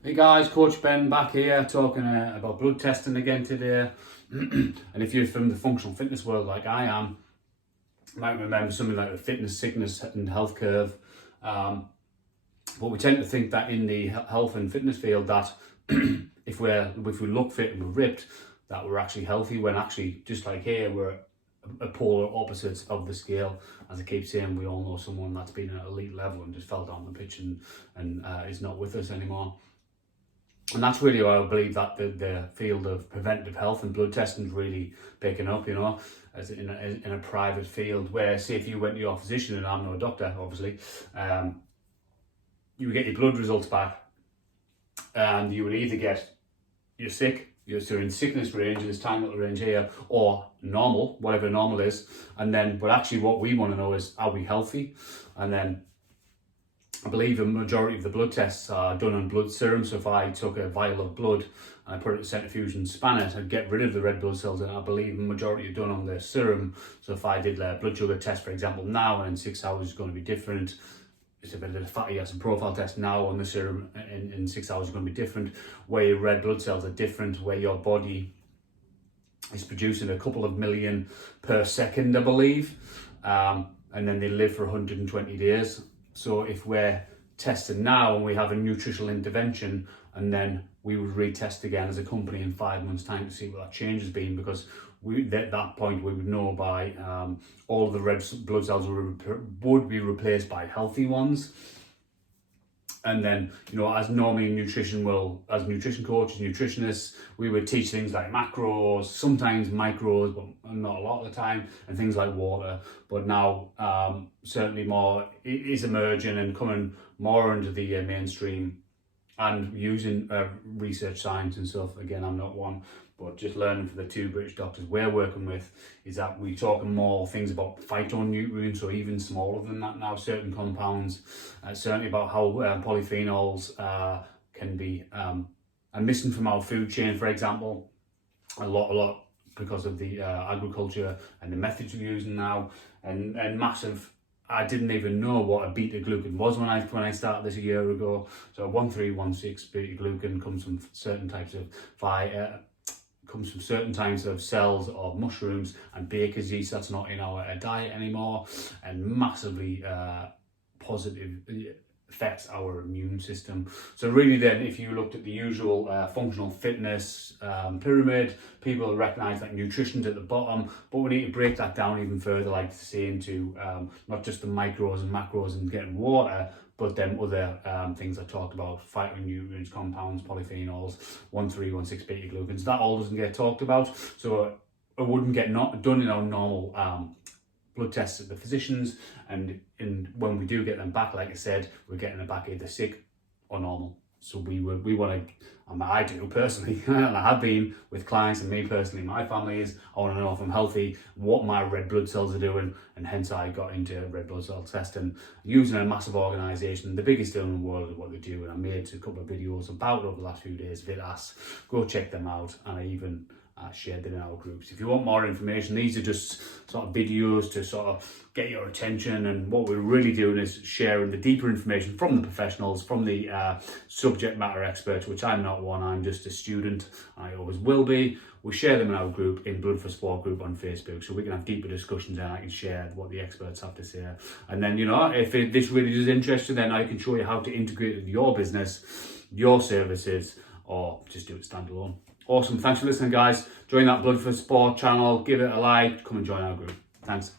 Hey guys, Coach Ben back here talking about blood testing again today. And if you're from the functional fitness world like I am, you might remember something like the fitness, sickness and health curve. But we tend to think that in the health and fitness field that if we look fit and we're ripped, that we're actually healthy, when actually, just like here, we're a polar opposites of the scale. As I keep saying, we all know someone that's been at elite level and just fell down the pitch and is not with us anymore. And that's really why I believe that the field of preventative health and blood testing is really picking up, as in a private field where, say, if you went to your physician, and I'm no doctor, obviously, you would get your blood results back and you would either get you're sick, you're in sickness range, in this tiny little range here, or normal, whatever normal is. But actually what we want to know is, are we healthy? And then I believe a majority of the blood tests are done on blood serum. So if I took a vial of blood and I put it in a centrifuge and span it, I'd get rid of the red blood cells, and I believe the majority are done on the serum. So if I did a blood sugar test, for example, now, and in 6 hours it's going to be different. It's a bit of a fatty acid profile test now on the serum, in 6 hours is going to be different. Where your red blood cells are different, where your body is producing a couple of million per second, I believe. And then they live for 120 days. So if we're testing now and we have a nutritional intervention, and then we would retest again as a company in 5 months' time to see what that change has been, because at that point we would know by all of the red blood cells would be replaced by healthy ones. And then, as normally as nutrition coaches, nutritionists, we would teach things like macros, sometimes micros, but not a lot of the time, and things like water. But now, certainly more is emerging and coming more into the mainstream, and using research science and stuff. Again, I'm not one, but just learning for the 2 British doctors we're working with is that we're talking more things about phytonutrients, or even smaller than that now, certain compounds, certainly about how polyphenols can be missing from our food chain, for example, a lot because of the agriculture and the methods we're using now, and massive. I didn't even know what a beta glucan was when I started this a year ago. So 1316 beta glucan comes from certain types of cells of mushrooms and baker's yeast. That's not in our diet anymore, and massively positive affects our immune system. So really then, if you looked at the usual functional fitness pyramid, people recognize that nutrition's at the bottom, but we need to break that down even further, like say into not just the micros and macros and getting water, but then other things I talked about, phytonutrients, compounds, polyphenols, 1316 beta glucans. That all doesn't get talked about, so it wouldn't get done in our normal blood tests at the physicians, and when we do get them back, like I said, we're getting them back either sick or normal. So we want to, I do personally, and I have been with clients, and me personally, my family is, I want to know if I'm healthy, what my red blood cells are doing, and hence I got into red blood cell testing, using a massive organisation, the biggest in the world, of what they do, and I made a couple of videos about it over the last few days. Vitas, go check them out, and I even shared them in our groups. If you want more information, these are just sort of videos to sort of get your attention, and what we're really doing is sharing the deeper information from the professionals, from the subject matter experts, which I'm not one, I'm just a student, I always will be. We share them in our group, in Blood for Sport group on Facebook, so we can have deeper discussions, and I can share what the experts have to say. And then, if this really does interest you, then I can show you how to integrate it with your business, your services, or just do it standalone. Awesome. Thanks for listening, guys. Join that Blood for Sport channel. Give it a like. Come and join our group. Thanks.